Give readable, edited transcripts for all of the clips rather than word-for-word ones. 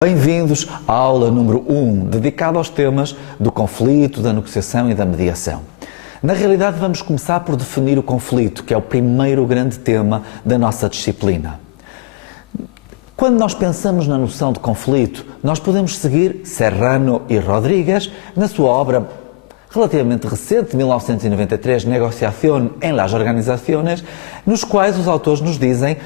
Bem-vindos à aula número 1, dedicada aos temas do conflito, da negociação e da mediação. Na realidade, vamos começar por definir o conflito, que é o primeiro grande tema da nossa disciplina. Quando nós pensamos na noção de conflito, nós podemos seguir Serrano e Rodríguez na sua obra relativamente recente, de 1993, Negociación en las Organizaciones, nos quais os autores nos dizem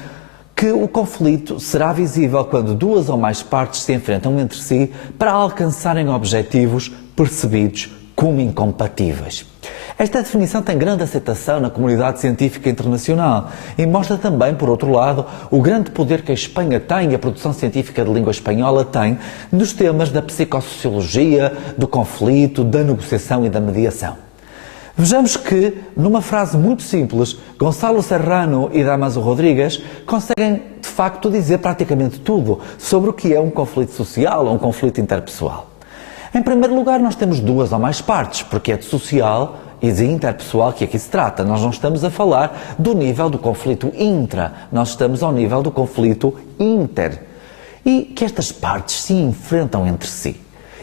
que o conflito será visível quando duas ou mais partes se enfrentam entre si para alcançarem objetivos percebidos como incompatíveis. Esta definição tem grande aceitação na comunidade científica internacional e mostra também, por outro lado, o grande poder que a Espanha tem e a produção científica de língua espanhola tem nos temas da psicossociologia, do conflito, da negociação e da mediação. Vejamos que, numa frase muito simples, Gonçalo Serrano e Dámaso Rodríguez conseguem, de facto, dizer praticamente tudo sobre o que é um conflito social ou um conflito interpessoal. Em primeiro lugar, nós temos duas ou mais partes, porque é de social e de interpessoal que aqui se trata. Nós não estamos a falar do nível do conflito intra, nós estamos ao nível do conflito inter. E que estas partes se enfrentam entre si.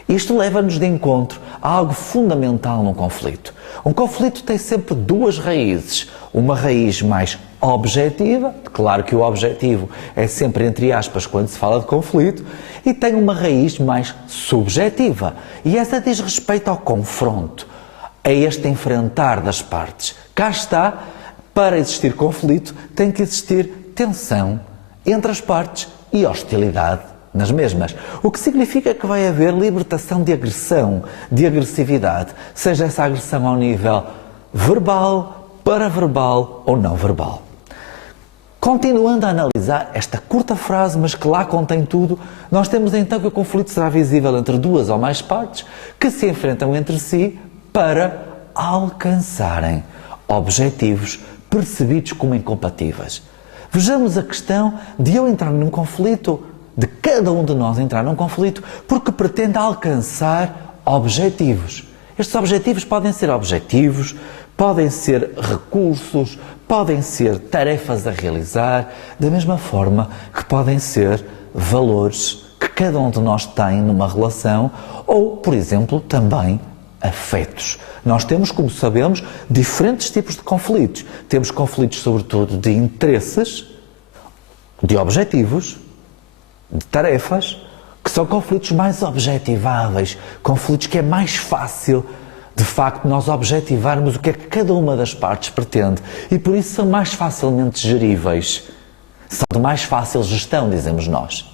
Isto leva-nos de encontro a algo fundamental num conflito. Um conflito tem sempre duas raízes. Uma raiz mais objetiva, claro que o objetivo é sempre entre aspas quando se fala de conflito, e tem uma raiz mais subjetiva. E essa diz respeito ao confronto, a este enfrentar das partes. Cá está, para existir conflito, tem que existir tensão entre as partes e hostilidade nas mesmas. O que significa que vai haver libertação de agressão, de agressividade, seja essa agressão ao nível verbal, paraverbal ou não verbal. Continuando a analisar esta curta frase, mas que lá contém tudo, nós temos então que o conflito será visível entre duas ou mais partes que se enfrentam entre si para alcançarem objetivos percebidos como incompatíveis. Vejamos a questão de eu entrar num conflito, de cada um de nós entrar num conflito, porque pretende alcançar objetivos. Estes objetivos podem ser objetivos, podem ser recursos, podem ser tarefas a realizar, da mesma forma que podem ser valores que cada um de nós tem numa relação ou, por exemplo, também afetos. Nós temos, como sabemos, diferentes tipos de conflitos. Temos conflitos, sobretudo, de interesses, de objetivos, de tarefas, que são conflitos mais objetiváveis, conflitos que é mais fácil, de facto, nós objetivarmos o que é que cada uma das partes pretende e por isso são mais facilmente geríveis, são de mais fácil gestão, dizemos nós.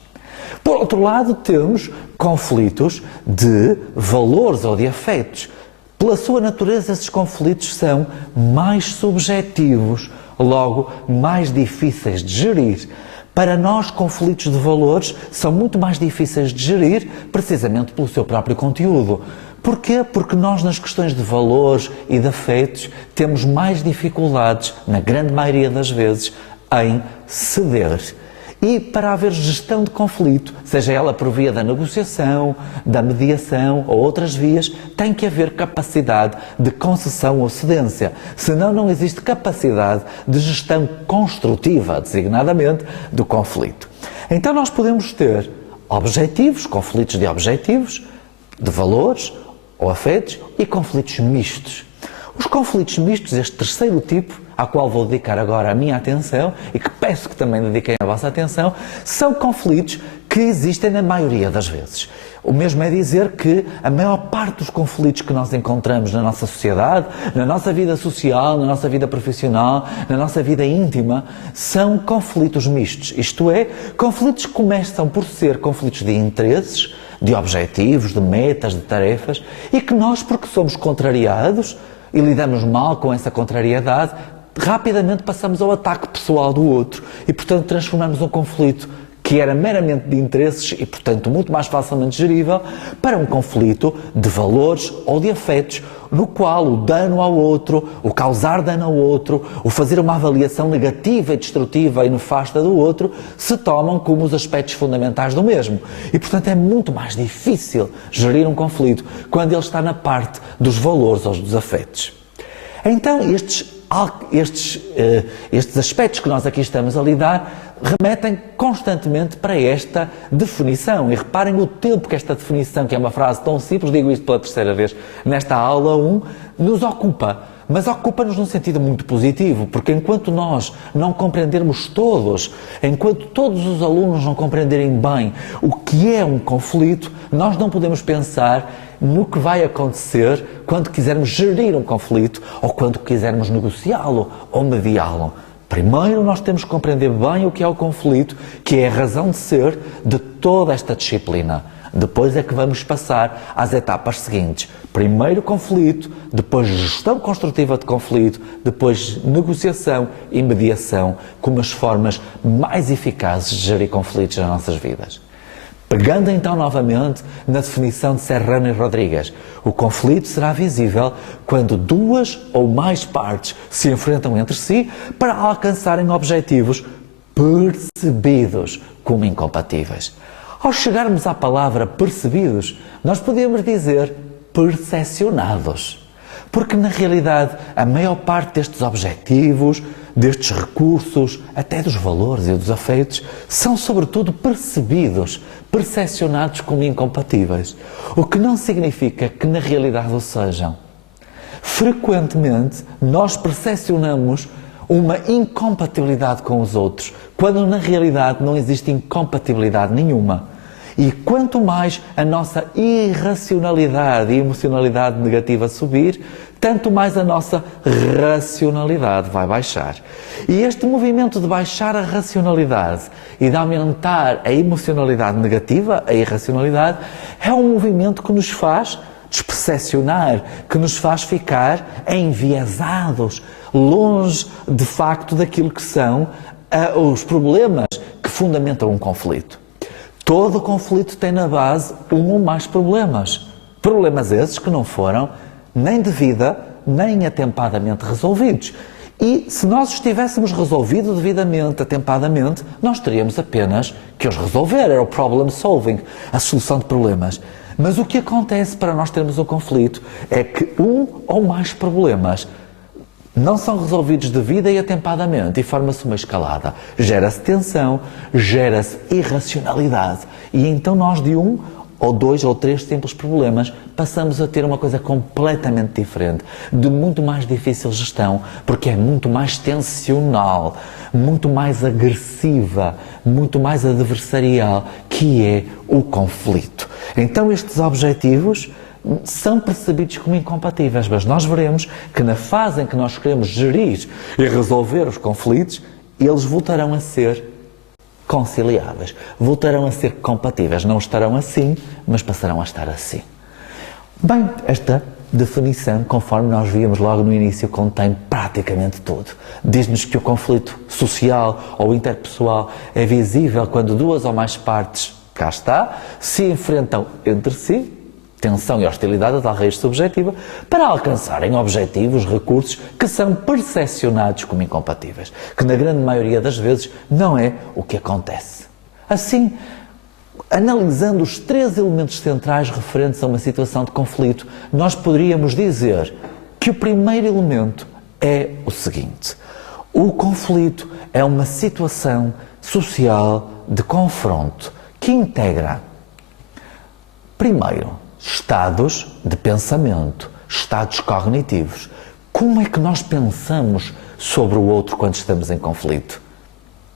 Por outro lado, temos conflitos de valores ou de afetos. Pela sua natureza, esses conflitos são mais subjetivos, logo mais difíceis de gerir. Para nós, conflitos de valores são muito mais difíceis de gerir, precisamente pelo seu próprio conteúdo. Porquê? Porque nós, nas questões de valores e de afetos, temos mais dificuldades, na grande maioria das vezes, em ceder. E para haver gestão de conflito, seja ela por via da negociação, da mediação ou outras vias, tem que haver capacidade de concessão ou cedência. Senão não existe capacidade de gestão construtiva, designadamente, do conflito. Então nós podemos ter objetivos, conflitos de objetivos, de valores ou afetos e conflitos mistos. Os conflitos mistos, este terceiro tipo, ao qual vou dedicar agora a minha atenção e que peço que também dediquem a vossa atenção, são conflitos que existem na maioria das vezes. O mesmo é dizer que a maior parte dos conflitos que nós encontramos na nossa sociedade, na nossa vida social, na nossa vida profissional, na nossa vida íntima, são conflitos mistos. Isto é, conflitos que começam por ser conflitos de interesses, de objetivos, de metas, de tarefas, e que nós, porque somos contrariados e lidamos mal com essa contrariedade, rapidamente passamos ao ataque pessoal do outro e, portanto, transformamos um conflito que era meramente de interesses e, portanto, muito mais facilmente gerível, para um conflito de valores ou de afetos, no qual o dano ao outro, o causar dano ao outro, o fazer uma avaliação negativa e destrutiva e nefasta do outro, se tomam como os aspectos fundamentais do mesmo. E, portanto, é muito mais difícil gerir um conflito quando ele está na parte dos valores ou dos afetos. Então, estes aspectos que nós aqui estamos a lidar remetem constantemente para esta definição. E reparem o tempo que esta definição, que é uma frase tão simples, digo isto pela terceira vez nesta aula 1, nos ocupa. Mas ocupa-nos num sentido muito positivo, porque enquanto nós não compreendermos todos, enquanto todos os alunos não compreenderem bem o que é um conflito, nós não podemos pensar no que vai acontecer quando quisermos gerir um conflito ou quando quisermos negociá-lo ou mediá-lo. Primeiro nós temos que compreender bem o que é o conflito, que é a razão de ser de toda esta disciplina. Depois é que vamos passar às etapas seguintes. Primeiro conflito, depois gestão construtiva de conflito, depois negociação e mediação como as formas mais eficazes de gerir conflitos nas nossas vidas. Pegando então novamente na definição de Serrano e Rodrigues, o conflito será visível quando duas ou mais partes se enfrentam entre si para alcançarem objetivos percebidos como incompatíveis. Ao chegarmos à palavra percebidos, nós podemos dizer percepcionados. Porque, na realidade, a maior parte destes objetivos, destes recursos, até dos valores e dos afetos, são sobretudo percebidos, percepcionados como incompatíveis. O que não significa que, na realidade, o sejam. Frequentemente, nós percepcionamos uma incompatibilidade com os outros, quando na realidade não existe incompatibilidade nenhuma. E quanto mais a nossa irracionalidade e emocionalidade negativa subir, tanto mais a nossa racionalidade vai baixar. E este movimento de baixar a racionalidade e de aumentar a emocionalidade negativa, a irracionalidade, é um movimento que nos faz despercepcionar, que nos faz ficar enviesados, longe de facto daquilo que são os problemas que fundamentam um conflito. Todo conflito tem na base um ou mais problemas. Problemas esses que não foram nem devida, nem atempadamente resolvidos. E se nós os tivéssemos resolvido devidamente, atempadamente, nós teríamos apenas que os resolver. Era o problem solving, a solução de problemas. Mas o que acontece para nós termos um conflito é que um ou mais problemas não são resolvidos devida e atempadamente e forma-se uma escalada. Gera-se tensão, gera-se irracionalidade. E então nós de um ou dois ou três simples problemas passamos a ter uma coisa completamente diferente, de muito mais difícil gestão, porque é muito mais tensional, muito mais agressiva, muito mais adversarial, que é o conflito. Então estes objetivos são percebidos como incompatíveis, mas nós veremos que na fase em que nós queremos gerir e resolver os conflitos, eles voltarão a ser conciliáveis, voltarão a ser compatíveis, não estarão assim, mas passarão a estar assim. Bem, esta definição, conforme nós víamos logo no início, contém praticamente tudo. Diz-nos que o conflito social ou interpessoal é visível quando duas ou mais partes, cá está, se enfrentam entre si, tensão e hostilidade, a tal raiz subjetiva, para alcançarem objetivos, recursos que são percepcionados como incompatíveis, que na grande maioria das vezes não é o que acontece. Assim, analisando os três elementos centrais referentes a uma situação de conflito, nós poderíamos dizer que o primeiro elemento é o seguinte: o conflito é uma situação social de confronto que integra, primeiro, estados de pensamento, estados cognitivos. Como é que nós pensamos sobre o outro quando estamos em conflito?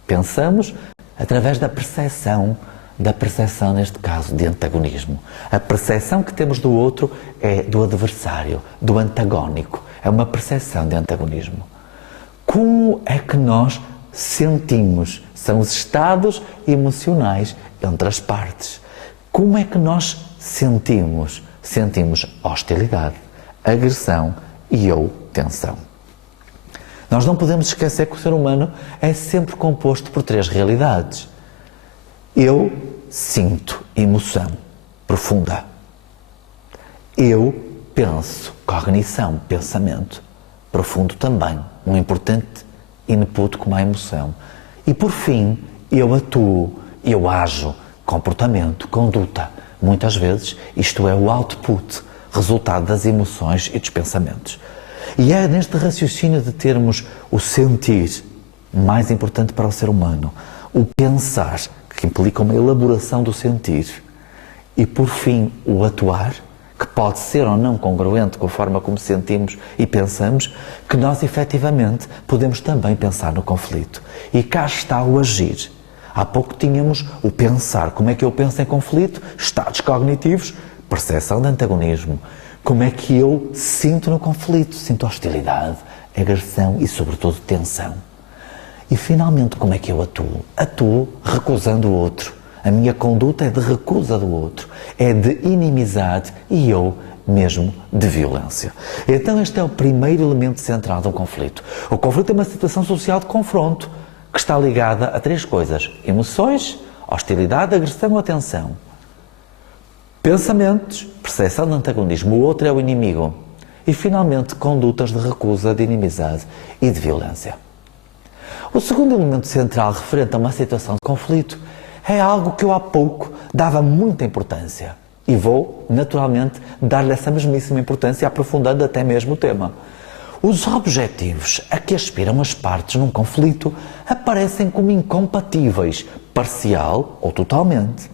Pensamos através da percepção neste caso de antagonismo. A percepção que temos do outro é do adversário, do antagónico. É uma percepção de antagonismo. Como é que nós sentimos? São os estados emocionais entre as partes. Como é que nós sentimos? Sentimos hostilidade, agressão e ou tensão. Nós não podemos esquecer que o ser humano é sempre composto por três realidades. Eu sinto emoção profunda. Eu penso, cognição, pensamento profundo também, um importante input como a emoção. E por fim, eu atuo, eu ajo, comportamento, conduta. Muitas vezes isto é o output, resultado das emoções e dos pensamentos. E é neste raciocínio de termos o sentir mais importante para o ser humano, o pensar, que implica uma elaboração do sentir, e por fim o atuar, que pode ser ou não congruente com a forma como sentimos e pensamos, que nós efetivamente podemos também pensar no conflito. E cá está o agir. Há pouco tínhamos o pensar. Como é que eu penso em conflito? Estados cognitivos, percepção de antagonismo. Como é que eu sinto no conflito? Sinto hostilidade, agressão e, sobretudo, tensão. E, finalmente, como é que eu atuo? Atuo recusando o outro. A minha conduta é de recusa do outro, é de inimizade e eu mesmo de violência. Então este é o primeiro elemento central do conflito. O conflito é uma situação social de confronto que está ligada a três coisas: emoções, hostilidade, agressão ou tensão. Pensamentos, percepção de antagonismo, o outro é o inimigo. E finalmente condutas de recusa, de inimizade e de violência. O segundo elemento central referente a uma situação de conflito é algo que eu há pouco dava muita importância e vou, naturalmente, dar-lhe essa mesmíssima importância, aprofundando até mesmo o tema. Os objetivos a que aspiram as partes num conflito aparecem como incompatíveis, parcial ou totalmente.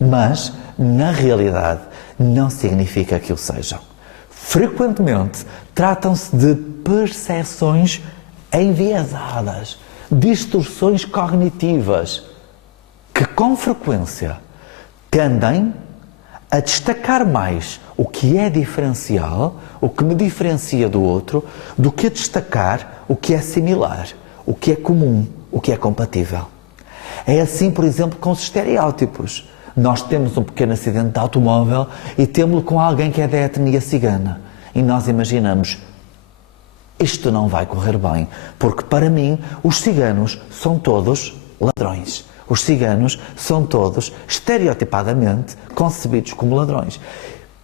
Mas, na realidade, não significa que o sejam. Frequentemente, tratam-se de percepções enviesadas, distorções cognitivas, que com frequência tendem a destacar mais o que é diferencial, o que me diferencia do outro, do que a destacar o que é similar, o que é comum, o que é compatível. É assim, por exemplo, com os estereótipos. Nós temos um pequeno acidente de automóvel e temos-lo com alguém que é da etnia cigana. E nós imaginamos, isto não vai correr bem, porque para mim os ciganos são todos ladrões. Os ciganos são todos, estereotipadamente, concebidos como ladrões.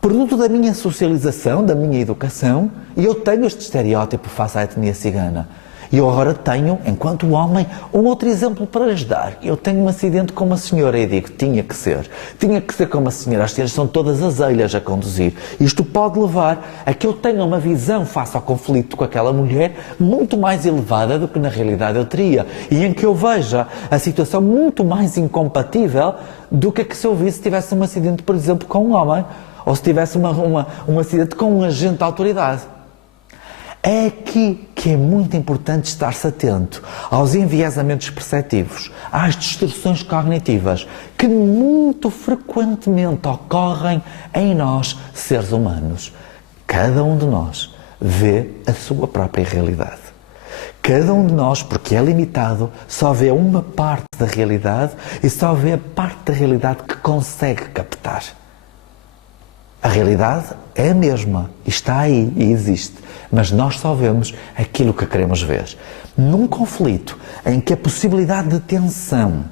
Produto da minha socialização, da minha educação, e eu tenho este estereótipo face à etnia cigana. E eu agora tenho, enquanto homem, um outro exemplo para lhes dar. Eu tenho um acidente com uma senhora e digo, tinha que ser com uma senhora. As senhoras são todas azelhas a conduzir. Isto pode levar a que eu tenha uma visão face ao conflito com aquela mulher muito mais elevada do que na realidade eu teria. E em que eu veja a situação muito mais incompatível do que se eu visse se tivesse um acidente, por exemplo, com um homem. Ou se tivesse um acidente com um agente de autoridade. É aqui que é muito importante estar-se atento aos enviesamentos perceptivos, às distorções cognitivas, que muito frequentemente ocorrem em nós, seres humanos. Cada um de nós vê a sua própria realidade. Cada um de nós, porque é limitado, só vê uma parte da realidade e só vê a parte da realidade que consegue captar. A realidade é a mesma, está aí e existe, mas nós só vemos aquilo que queremos ver. Num conflito em que a possibilidade de tensão,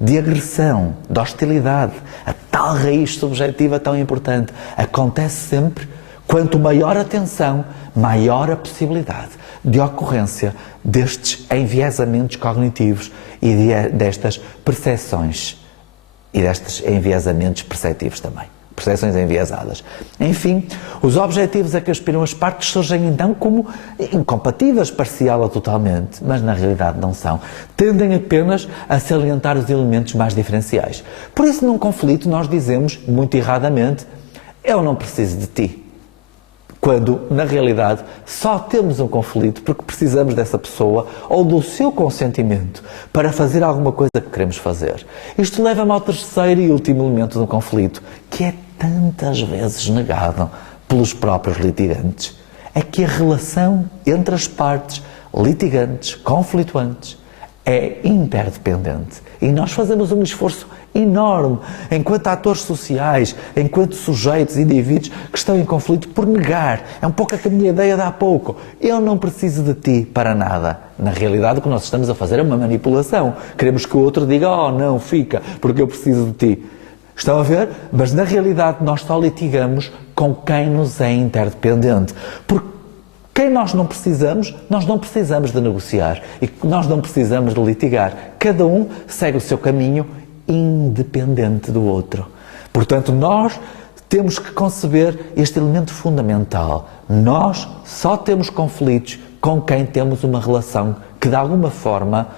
de agressão, de hostilidade, a tal raiz subjetiva tão importante, acontece sempre, quanto maior a tensão, maior a possibilidade de ocorrência destes enviesamentos cognitivos e destas percepções e destes enviesamentos perceptivos também. Percepções enviesadas. Enfim, os objetivos a que aspiram as partes surgem então como incompatíveis parcial ou totalmente, mas na realidade não são. Tendem apenas a salientar os elementos mais diferenciais. Por isso, num conflito, nós dizemos, muito erradamente, eu não preciso de ti. Quando, na realidade, só temos um conflito porque precisamos dessa pessoa ou do seu consentimento para fazer alguma coisa que queremos fazer. Isto leva-me ao terceiro e último elemento do conflito, que é tantas vezes negado pelos próprios litigantes. É que a relação entre as partes litigantes, conflituantes, é interdependente. E nós fazemos um esforço enorme, enquanto atores sociais, enquanto sujeitos, indivíduos que estão em conflito, por negar. É um pouco a minha ideia de há pouco. Eu não preciso de ti para nada. Na realidade, o que nós estamos a fazer é uma manipulação. Queremos que o outro diga, oh não, fica, porque eu preciso de ti. Estão a ver? Mas na realidade nós só litigamos com quem nos é interdependente. Porque quem nós não precisamos de negociar. E nós não precisamos de litigar. Cada um segue o seu caminho independente do outro. Portanto, nós temos que conceber este elemento fundamental. Nós só temos conflitos com quem temos uma relação que, de alguma forma,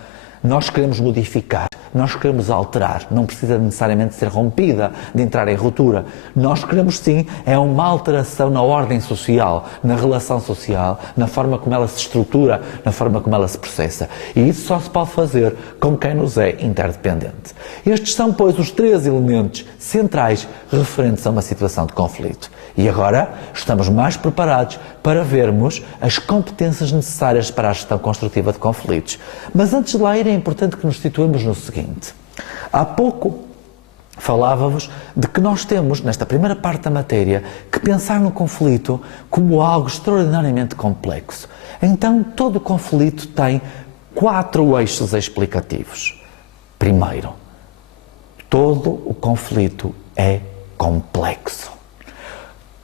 Nós queremos modificar, nós queremos alterar, não precisa necessariamente ser rompida, de entrar em ruptura. Nós queremos sim, é uma alteração na ordem social, na relação social, na forma como ela se estrutura, na forma como ela se processa. E isso só se pode fazer com quem nos é interdependente. Estes são, pois, os 3 elementos centrais referentes a uma situação de conflito. E agora estamos mais preparados para vermos as competências necessárias para a gestão construtiva de conflitos. Mas antes de lá ir, é importante que nos situemos no seguinte. Há pouco falava-vos de que nós temos, nesta primeira parte da matéria, que pensar no conflito como algo extraordinariamente complexo. Então, todo conflito tem 4 eixos explicativos. Primeiro, todo o conflito é complexo.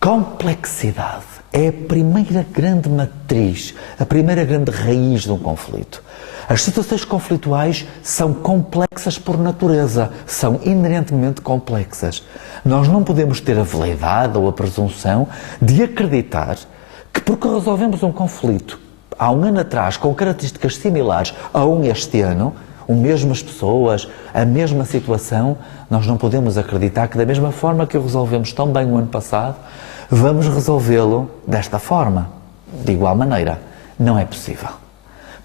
Complexidade é a primeira grande matriz, a primeira grande raiz de um conflito. As situações conflituais são complexas por natureza, são inerentemente complexas. Nós não podemos ter a veleidade ou a presunção de acreditar que porque resolvemos um conflito há um ano atrás com características similares a este ano, as mesmas pessoas, a mesma situação, nós não podemos acreditar que da mesma forma que o resolvemos tão bem o ano passado, vamos resolvê-lo desta forma, de igual maneira. Não é possível.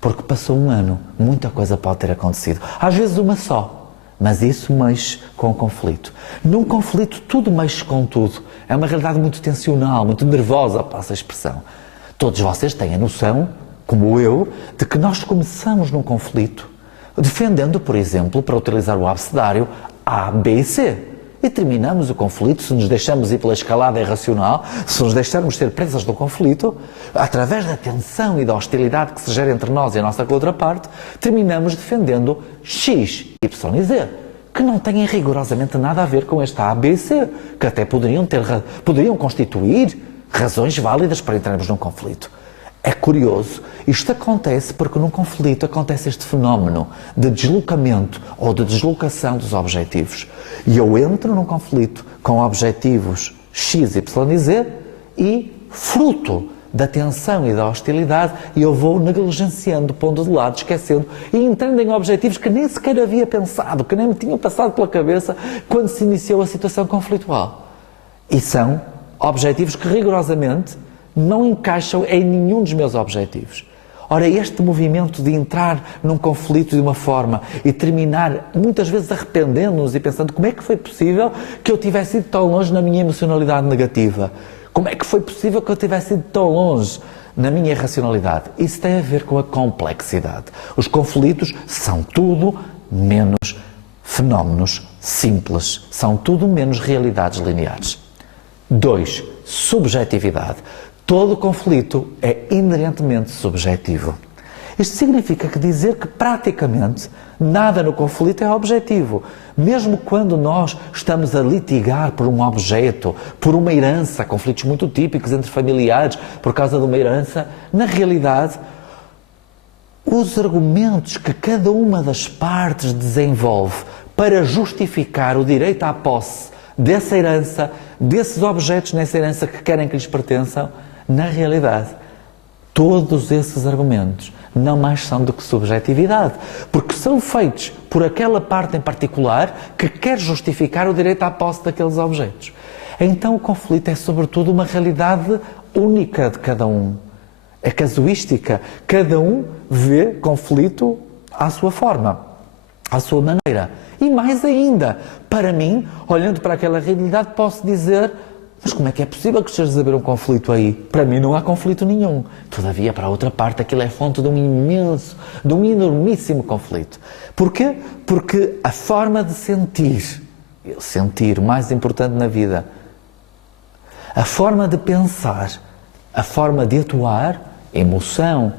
Porque passou um ano, muita coisa pode ter acontecido. Às vezes uma só, mas isso mexe com o conflito. Num conflito tudo mexe com tudo. É uma realidade muito tensional, muito nervosa, passa a expressão. Todos vocês têm a noção, como eu, de que nós começamos num conflito defendendo, por exemplo, para utilizar o abecedário, A, B e C. E terminamos o conflito, se nos deixamos ir pela escalada irracional, se nos deixarmos ser presas do conflito, através da tensão e da hostilidade que se gera entre nós e a nossa contraparte, terminamos defendendo X, Y e Z, que não têm rigorosamente nada a ver com esta A, B e C, que até poderiam constituir razões válidas para entrarmos num conflito. É curioso, isto acontece porque num conflito acontece este fenómeno de deslocamento ou de deslocação dos objetivos. E eu entro num conflito com objetivos X, Y e Z e, fruto da tensão e da hostilidade, eu vou negligenciando, pondo de lado, esquecendo e entrando em objetivos que nem sequer havia pensado, que nem me tinham passado pela cabeça quando se iniciou a situação conflitual. E são objetivos que rigorosamente não encaixam em nenhum dos meus objetivos. Ora, este movimento de entrar num conflito de uma forma e terminar, muitas vezes arrependendo-nos e pensando como é que foi possível que eu tivesse ido tão longe na minha emocionalidade negativa? Como é que foi possível que eu tivesse ido tão longe na minha irracionalidade? Isso tem a ver com a complexidade. Os conflitos são tudo menos fenómenos simples, são tudo menos realidades lineares. 2. Subjetividade. Todo conflito é inerentemente subjetivo. Isto significa que dizer que praticamente nada no conflito é objetivo. Mesmo quando nós estamos a litigar por um objeto, por uma herança, conflitos muito típicos entre familiares por causa de uma herança, na realidade, os argumentos que cada uma das partes desenvolve para justificar o direito à posse dessa herança, desses objetos nessa herança que querem que lhes pertençam, na realidade, todos esses argumentos não mais são do que subjetividade, porque são feitos por aquela parte em particular que quer justificar o direito à posse daqueles objetos. Então o conflito é sobretudo uma realidade única de cada um. É casuística. Cada um vê conflito à sua forma, à sua maneira. E mais ainda, para mim, olhando para aquela realidade, posso dizer: mas como é que é possível que estejas a ver um conflito aí? Para mim não há conflito nenhum. Todavia, para a outra parte, aquilo é fonte de um enormíssimo conflito. Porquê? Porque a forma de sentir, o mais importante na vida, a forma de pensar, a forma de atuar, emoção,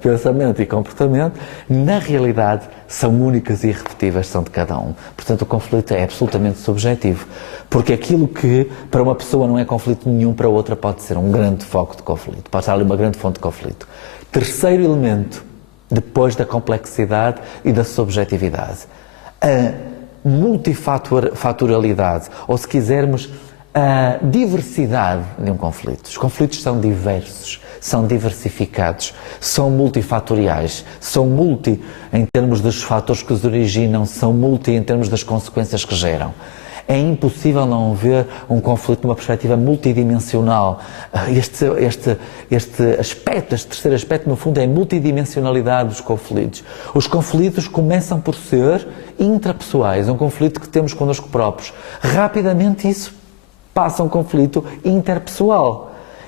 pensamento e comportamento, na realidade são únicas e irrepetíveis, são de cada um. Portanto, o conflito é absolutamente subjetivo, porque aquilo que para uma pessoa não é conflito nenhum, para outra pode ser um grande foco de conflito, pode ser ali uma grande fonte de conflito. Terceiro elemento, depois da complexidade e da subjetividade, a multifatorialidade, ou se quisermos, a diversidade de um conflito. Os conflitos são diversos, são diversificados, são multifatoriais, são multi em termos dos fatores que os originam, são multi em termos das consequências que geram. É impossível não ver um conflito numa perspectiva multidimensional. Este aspecto, este terceiro aspecto, no fundo, é a multidimensionalidade dos conflitos. Os conflitos começam por ser intrapessoais, um conflito que temos connosco próprios. Rapidamente isso passa a um conflito interpessoal.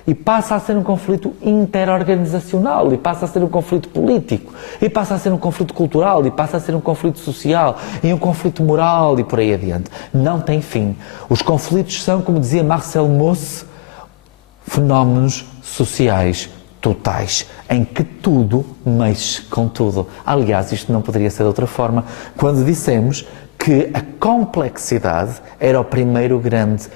E passa a ser um conflito interorganizacional, e passa a ser um conflito político, e passa a ser um conflito cultural, e passa a ser um conflito social, e um conflito moral, e por aí adiante. Não tem fim. Os conflitos são, como dizia Marcel Mauss, fenómenos sociais totais, em que tudo mexe com tudo. Aliás, isto não poderia ser de outra forma quando dissemos que a complexidade era o primeiro grande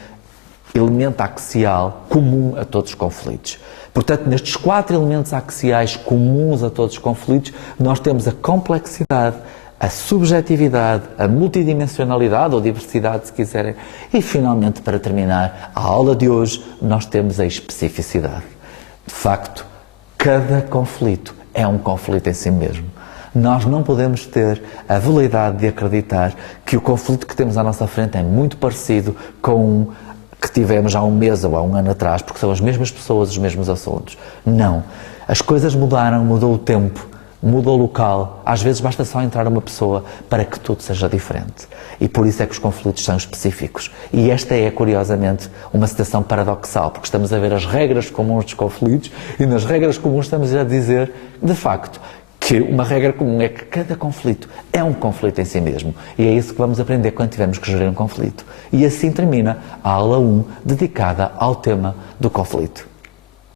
elemento axial comum a todos os conflitos. Portanto, nestes 4 elementos axiais comuns a todos os conflitos, nós temos a complexidade, a subjetividade, a multidimensionalidade ou diversidade, se quiserem, e finalmente, para terminar a aula de hoje, nós temos a especificidade. De facto, cada conflito é um conflito em si mesmo. Nós não podemos ter a veleidade de acreditar que o conflito que temos à nossa frente é muito parecido com que tivemos há um mês ou há um ano atrás, porque são as mesmas pessoas, os mesmos assuntos. Não. As coisas mudaram, mudou o tempo, mudou o local. Às vezes basta só entrar uma pessoa para que tudo seja diferente. E por isso é que os conflitos são específicos. E esta é, curiosamente, uma situação paradoxal, porque estamos a ver as regras comuns dos conflitos e nas regras comuns estamos a dizer, de facto, que uma regra comum é que cada conflito é um conflito em si mesmo. E é isso que vamos aprender quando tivermos que gerir um conflito. E assim termina a aula 1, dedicada ao tema do conflito.